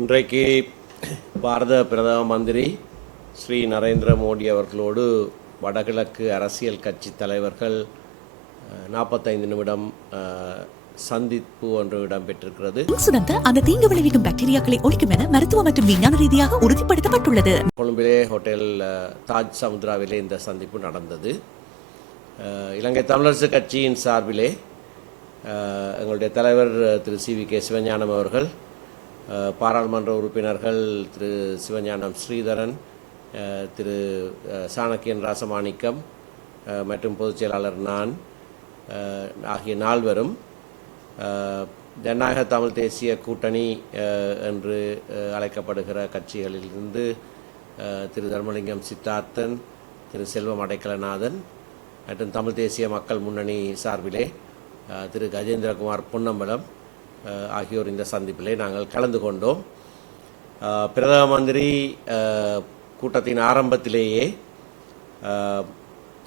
இன்றைக்கு பாரத பிரதம மந்திரி ஸ்ரீ நரேந்திர மோடி அவர்களோடு வடகிழக்கு அரசியல் கட்சி தலைவர்கள் 45 நிமிடம் சந்திப்பு ஒன்று இடம்பெற்றிருக்கிறது. அந்த தீங்கு விளைவிக்கும் பாக்டீரியாக்களை ஒழிக்கும் என மருத்துவ மற்றும் விஞ்ஞான ரீதியாக உறுதிப்படுத்தப்பட்டுள்ளது. கொழும்பிலே ஹோட்டல் தாஜ் சமுத்ராவிலே இந்த சந்திப்பு நடந்தது. இலங்கை தமிழரசு கட்சியின் சார்பிலே எங்களுடைய தலைவர் திரு சி.வி.கே. சிவஞானம் அவர்கள், பாராளுமன்ற உறுப்பினர்கள் திரு சிவஞானம் ஸ்ரீதரன், திரு சாணக்கியன் ராசமாணிக்கம் மற்றும் பொதுச் செயலாளர் நான் ஆகிய நால்வரும் ஜனநாயக தமிழ் தேசிய கூட்டணி என்று அழைக்கப்படுகிற கட்சிகளிலிருந்து திரு தர்மலிங்கம் சித்தார்த்தன், திரு செல்வம் அடைக்கலநாதன் மற்றும் தமிழ் தேசிய மக்கள் முன்னணி சார்பிலே திரு கஜேந்திரகுமார் பொன்னம்பலம் ஆகியோர் இந்த சந்திப்பிலே நாங்கள் கலந்து கொண்டோம். பிரதம மந்திரி கூட்டத்தின் ஆரம்பத்திலேயே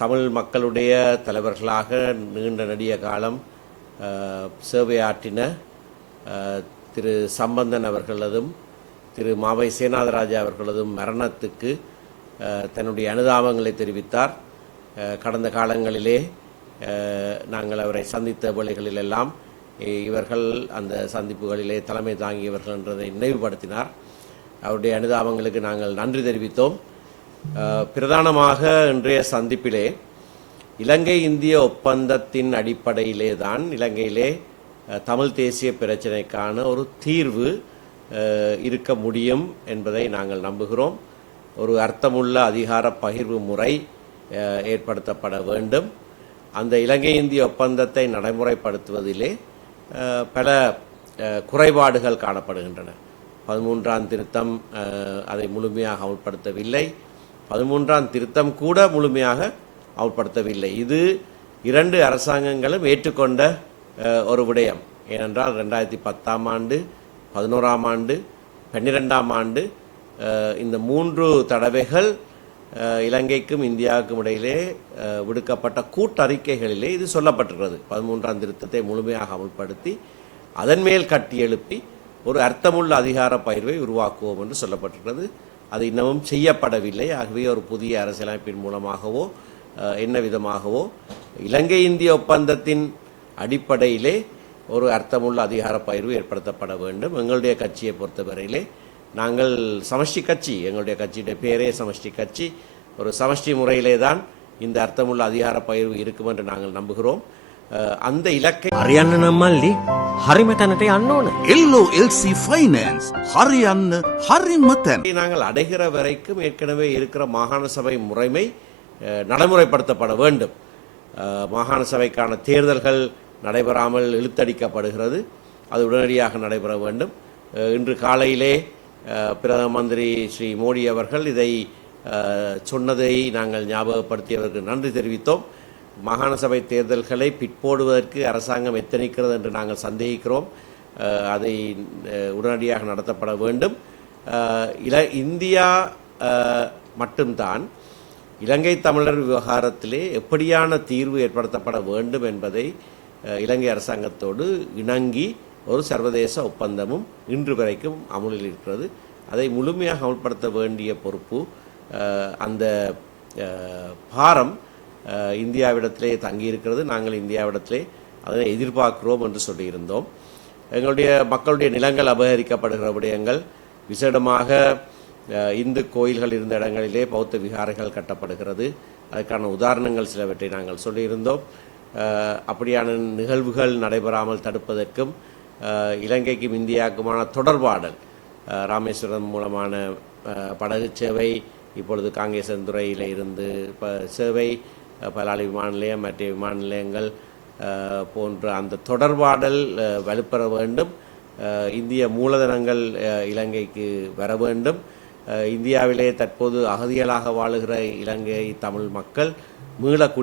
தமிழ் மக்களுடைய தலைவர்களாக நீண்ட நெடிய காலம் சேவையாற்றின திரு சம்பந்தன் அவர்களதும் திரு மாவை சேனாதராஜா அவர்களதும் மரணத்துக்கு தன்னுடைய அனுதாபங்களை தெரிவித்தார். கடந்த காலங்களிலே நாங்கள் அவரை சந்தித்த வேளைகளிலெல்லாம் இவர்கள் அந்த சந்திப்புகளிலே தலைமை தாங்கியவர்கள் என்றதை நினைவுபடுத்தினார். அவருடைய அனுதாபங்களுக்கு நாங்கள் நன்றி தெரிவித்தோம். பிரதானமாக இன்றைய சந்திப்பிலே இலங்கை இந்திய ஒப்பந்தத்தின் அடிப்படையிலே தான் இலங்கையிலே தமிழ் தேசிய பிரச்சினைக்கான ஒரு தீர்வு இருக்க முடியும் என்பதை நாங்கள் நம்புகிறோம். ஒரு அர்த்தமுள்ள அதிகார பகிர்வு முறை ஏற்படுத்தப்பட வேண்டும். அந்த இலங்கை இந்திய ஒப்பந்தத்தை நடைமுறைப்படுத்துவதிலே பல குறைபாடுகள் காணப்படுகின்றன. 13ஆம் திருத்தம் அதை முழுமையாக அமல்படுத்தவில்லை. 13ஆம் திருத்தம் கூட முழுமையாக அமல்படுத்தவில்லை. இது இரண்டு அரசாங்கங்களும் ஏற்றுக்கொண்ட ஒரு விடயம். ஏனென்றால் 2010ஆம் ஆண்டு, 11ஆம் ஆண்டு, 12ஆம் ஆண்டு இந்த 3 தடவைகள் இலங்கைக்கும் இந்தியாவுக்கும் இடையிலே விடுக்கப்பட்ட கூட்டறிக்கைகளிலே இது சொல்லப்பட்டிருக்கிறது. 13ஆம் திருத்தத்தை முழுமையாக அமல்படுத்தி அதன் மேல் கட்டி எழுப்பி ஒரு அர்த்தமுள்ள அதிகார பகிர்வை உருவாக்குவோம் என்று சொல்லப்பட்டிருக்கிறது. அது இன்னமும் செய்யப்படவில்லை. ஆகவே ஒரு புதிய அரசியலமைப்பின் மூலமாகவோ என்ன விதமாகவோ இலங்கை இந்திய ஒப்பந்தத்தின் அடிப்படையிலே ஒரு அர்த்தமுள்ள அதிகார பகிர்வு ஏற்படுத்தப்பட வேண்டும். எங்களுடைய கட்சியை பொறுத்தவரையிலே நாங்கள் சமஷ்டி கட்சி, எங்களுடைய கட்சியுடைய பேரே சமஷ்டி கட்சி. ஒரு சமஷ்டி முறையிலே தான் இந்த அர்த்தமுள்ள அதிகார பகிர்வு இருக்கும் என்று நாங்கள் நம்புகிறோம். அந்த இலக்கை හරියන්න නම් මල්ලි හරිම තැනට යන්න ඕන. LOLC Finance හරියන්න හරිම තැන. நாங்கள் அடைகிற வரைக்கும் ஏற்கனவே இருக்கிற மாகாண சபை முறைமை நடைமுறைப்படுத்தப்பட வேண்டும். மாகாண சபைக்கான தேர்தல்கள் நடைபெறாமல் இழுத்தடிக்கப்படுகிறது. அது உடனடியாக நடைபெற வேண்டும். இன்று காலையிலே பிரதம மந்திரி ஸ்ரீ மோடி அவர்கள் இதை சொன்னதை நாங்கள் ஞாபகப்படுத்தியவருக்கு நன்றி தெரிவித்தோம். மாகாண சபை தேர்தல்களை பிற்போடுவதற்கு அரசாங்கம் எத்தனிக்கிறது என்று நாங்கள் சந்தேகிக்கிறோம். அதை உடனடியாக நடத்தப்பட வேண்டும். இந்தியா மட்டும்தான் இலங்கை தமிழர் விவகாரத்திலே எப்படியான தீர்வு ஏற்படுத்தப்பட வேண்டும் என்பதை இலங்கை அரசாங்கத்தோடு இணங்கி ஒரு சர்வதேச ஒப்பந்தமும் இன்று வரைக்கும் அமுலில் இருக்கிறது. அதை முழுமையாக அமல்படுத்த வேண்டிய பொறுப்பு, அந்த பாரம் இந்தியாவிடத்திலே தங்கியிருக்கிறது. நாங்கள் இந்தியாவிடத்திலே அதனை எதிர்பார்க்கிறோம் என்று சொல்லியிருந்தோம். எங்களுடைய மக்களுடைய நிலங்கள் அபகரிக்கப்படுகிற விடயங்கள், விசேடமாக இந்து கோயில்கள் இருந்த இடங்களிலே பௌத்த விகாரைகள் கட்டப்படுகிறது. அதற்கான உதாரணங்கள் சிலவற்றை நாங்கள் சொல்லியிருந்தோம். அப்படியான நிகழ்வுகள் நடைபெறாமல் தடுப்பதற்கும் இலங்கைக்கும் இந்தியாவுக்குமான தொடர்பாடல், ராமேஸ்வரம் மூலமான படகு சேவை, இப்பொழுது காங்கேசன்துறையில் இருந்து சேவை, பலாலி விமான நிலையம், மற்ற விமான நிலையங்கள் போன்ற அந்த தொடர்பாடல் வலுப்பெற வேண்டும். இந்திய மூலதனங்கள் இலங்கைக்கு வர வேண்டும். இந்தியாவிலே தற்போது அகதிகளாக வாழுகிற இலங்கை தமிழ் மக்கள் மீள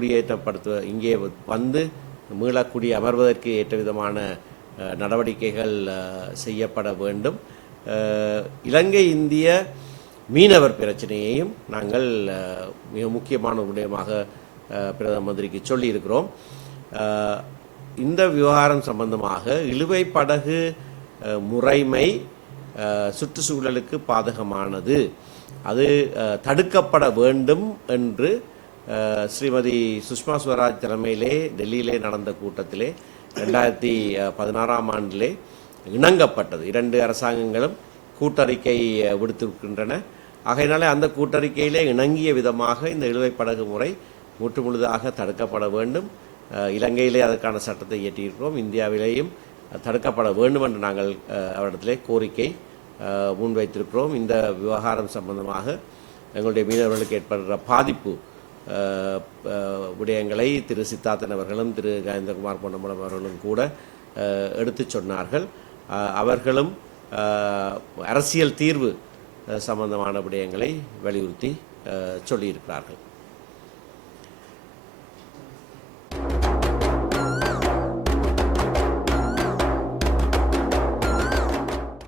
இங்கே வந்து மீளக்குடி அமர்வதற்கு ஏற்ற விதமான நடவடிக்கைகள் செய்யப்பட வேண்டும். இலங்கை இந்திய மீனவர் பிரச்சனையையும் நாங்கள் மிக முக்கியமான விடயமாக பிரதம மந்திரிக்கு சொல்லியிருக்கிறோம். இந்த விவகாரம் சம்பந்தமாக இழுவை படகு முறைமை சுற்றுச்சூழலுக்கு பாதகமானது, அது தடுக்கப்பட வேண்டும் என்று ஸ்ரீமதி சுஷ்மா ஸ்வராஜ் தலைமையிலே டெல்லியிலே நடந்த கூட்டத்திலே 2016ஆம் ஆண்டிலே இணங்கப்பட்டது. 2 அரசாங்கங்களும் கூட்டறிக்கை விடுத்திருக்கின்றன. ஆகையினாலே அந்த கூட்டறிக்கையிலே இணங்கிய விதமாக இந்த இழுவை படகு முறை முற்றுமுழுதாக தடுக்கப்பட வேண்டும். இலங்கையிலே அதற்கான சட்டத்தை இயற்றியிருக்கிறோம். இந்தியாவிலேயும் தடுக்கப்பட வேண்டும் என்று நாங்கள் அவரிடத்திலே கோரிக்கை முன்வைத்திருக்கிறோம். இந்த விவகாரம் சம்பந்தமாக எங்களுடைய மீனவர்களுக்கு ஏற்படுகிற பாதிப்பு விடயங்களை திரு சித்தார்த்தன் அவர்களும் திரு கஜேந்திரகுமார் பொன்னம்பலம் அவர்களும் கூட எடுத்து சொன்னார்கள். அவர்களும் அரசியல் தீர்வு சம்பந்தமான விடயங்களை வலியுறுத்தி சொல்லியிருக்கிறார்கள்.